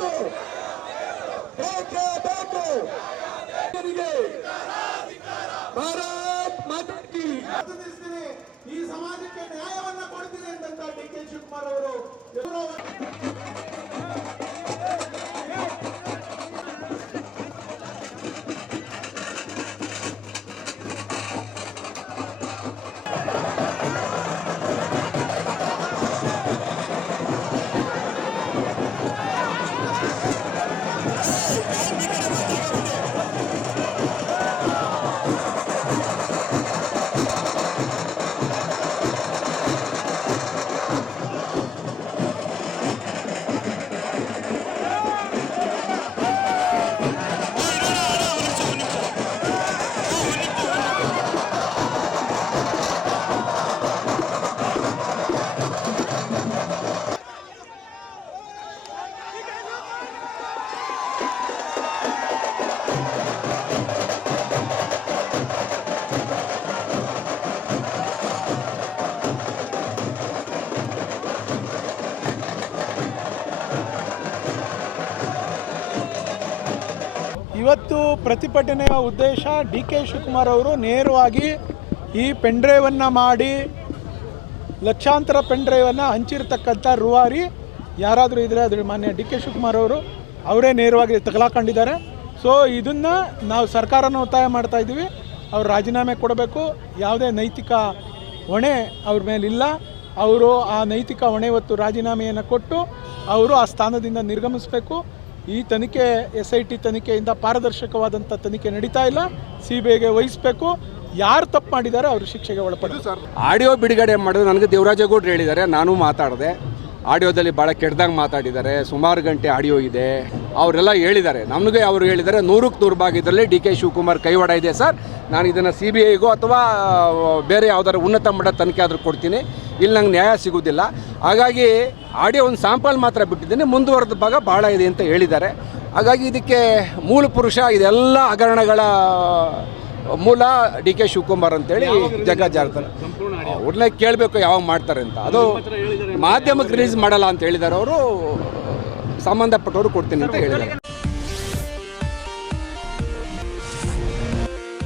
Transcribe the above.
ಬೇಕು. ಬೇಕೇ ಬೇಕು ಭಾರತ್ ಮಾತಾಡ್ತಿ ಈ ಸಮಾಜಕ್ಕೆ ನ್ಯಾಯವನ್ನ ಕೊಡ್ತೀನಿ ಅಂತ ಡಿ ಕೆ ಶಿವಕುಮಾರ್ ಅವರು ಇವತ್ತು ಪ್ರತಿಭಟನೆಯ ಉದ್ದೇಶ ಡಿ ಕೆ ಶಿವಕುಮಾರ್ ಅವರು ನೇರವಾಗಿ ಈ ಪೆಂಡ್ರೈವನ್ನು ಮಾಡಿ, ಲಕ್ಷಾಂತರ ಪೆಂಡ್ರೈವನ್ನು ಹಂಚಿರ್ತಕ್ಕಂಥ ರೂವಾರಿ ಯಾರಾದರೂ ಇದ್ದರೆ ಅದ್ರ ಮಾನ್ಯ ಡಿ ಕೆ ಶಿವಕುಮಾರ್ ಅವರು, ಅವರೇ ನೇರವಾಗಿ ತಗಲಾಕೊಂಡಿದ್ದಾರೆ. ಸೊ ಇದನ್ನು ನಾವು ಸರ್ಕಾರನ ಒತ್ತಾಯ ಮಾಡ್ತಾ ಇದ್ದೀವಿ. ಅವ್ರು ರಾಜೀನಾಮೆ ಕೊಡಬೇಕು. ಯಾವುದೇ ನೈತಿಕ ಹೊಣೆ ಅವ್ರ ಮೇಲಿಲ್ಲ. ಅವರು ಆ ನೈತಿಕ ಹೊಣೆ ಹೊತ್ತು ರಾಜೀನಾಮೆಯನ್ನು ಕೊಟ್ಟು, ಅವರು ಆ ಸ್ಥಾನದಿಂದ ನಿರ್ಗಮಿಸಬೇಕು. ಈ ತನಿಖೆ ಎಸ್ ಐ ಟಿ ತನಿಖೆಯಿಂದ ಪಾರದರ್ಶಕವಾದಂಥ ತನಿಖೆ ನಡೀತಾ ಇಲ್ಲ. ಸಿ ಬಿ ಐಗೆ ವಹಿಸಬೇಕು. ಯಾರು ತಪ್ಪು ಮಾಡಿದ್ದಾರೆ ಅವರು ಶಿಕ್ಷೆಗೆ ಸರ್, ಆಡಿಯೋ ಬಿಡುಗಡೆ ಮಾಡಿದ್ರು ನನಗೆ ದೇವರಾಜೇಗೌಡರು ಹೇಳಿದ್ದಾರೆ, ನಾನು ಮಾತಾಡಿದೆ. ಆಡಿಯೋದಲ್ಲಿ ಭಾಳ ಕೆಟ್ಟದಾಗ ಮಾತಾಡಿದ್ದಾರೆ, ಸುಮಾರು ಗಂಟೆ ಆಡಿಯೋ ಇದೆ. ಅವರೆಲ್ಲ ಹೇಳಿದ್ದಾರೆ. ನಮಗೆ ಅವರು ಹೇಳಿದ್ದಾರೆ, ನೂರಕ್ಕೆ ನೂರು ಭಾಗದಲ್ಲಿ ಡಿ ಕೆ ಶಿವಕುಮಾರ್ ಕೈವಾಡ ಇದೆ ಸರ್. ನಾನು ಇದನ್ನು ಸಿ ಬಿ ಐಗೋ ಅಥವಾ ಬೇರೆ ಯಾವುದಾದ್ರು ಉನ್ನತ ಮಟ್ಟ ತನಿಖೆ ಆದರೂ ಕೊಡ್ತೀನಿ. ಇಲ್ಲಿ ನಂಗೆ ನ್ಯಾಯ ಸಿಗೋದಿಲ್ಲ ಹಾಗಾಗಿ ಆಡಿಯೋ ಒಂದು ಸ್ಯಾಂಪಲ್ ಮಾತ್ರ ಬಿಟ್ಟಿದ್ದೀನಿ ಮುಂದುವರೆದ ಭಾಗ ಭಾಳ ಇದೆ ಅಂತ ಹೇಳಿದ್ದಾರೆ. ಹಾಗಾಗಿ ಇದಕ್ಕೆ ಮೂಲ ಪುರುಷ ಇದೆಲ್ಲ ಹಗರಣಗಳ ಮೂಲ ಡಿ ಕೆ ಶಿವಕುಮಾರ್ ಅಂತೇಳಿ ಜಗ ಜಾರ್ತಾರೆ ಅವ್ರನ್ನೇ ಕೇಳಬೇಕು ಯಾವಾಗ ಮಾಡ್ತಾರೆ ಅಂತ. ಅದು ಮಾಧ್ಯಮಕ್ಕೆ ರಿಲೀಸ್ ಮಾಡಲ್ಲ ಅಂತ ಹೇಳಿದ್ದಾರೆ. ಅವರು ಸಂಬಂಧಪಟ್ಟವರು ಕೊಡ್ತೀನಿ ಅಂತ ಹೇಳಿದ್ದಾರೆ.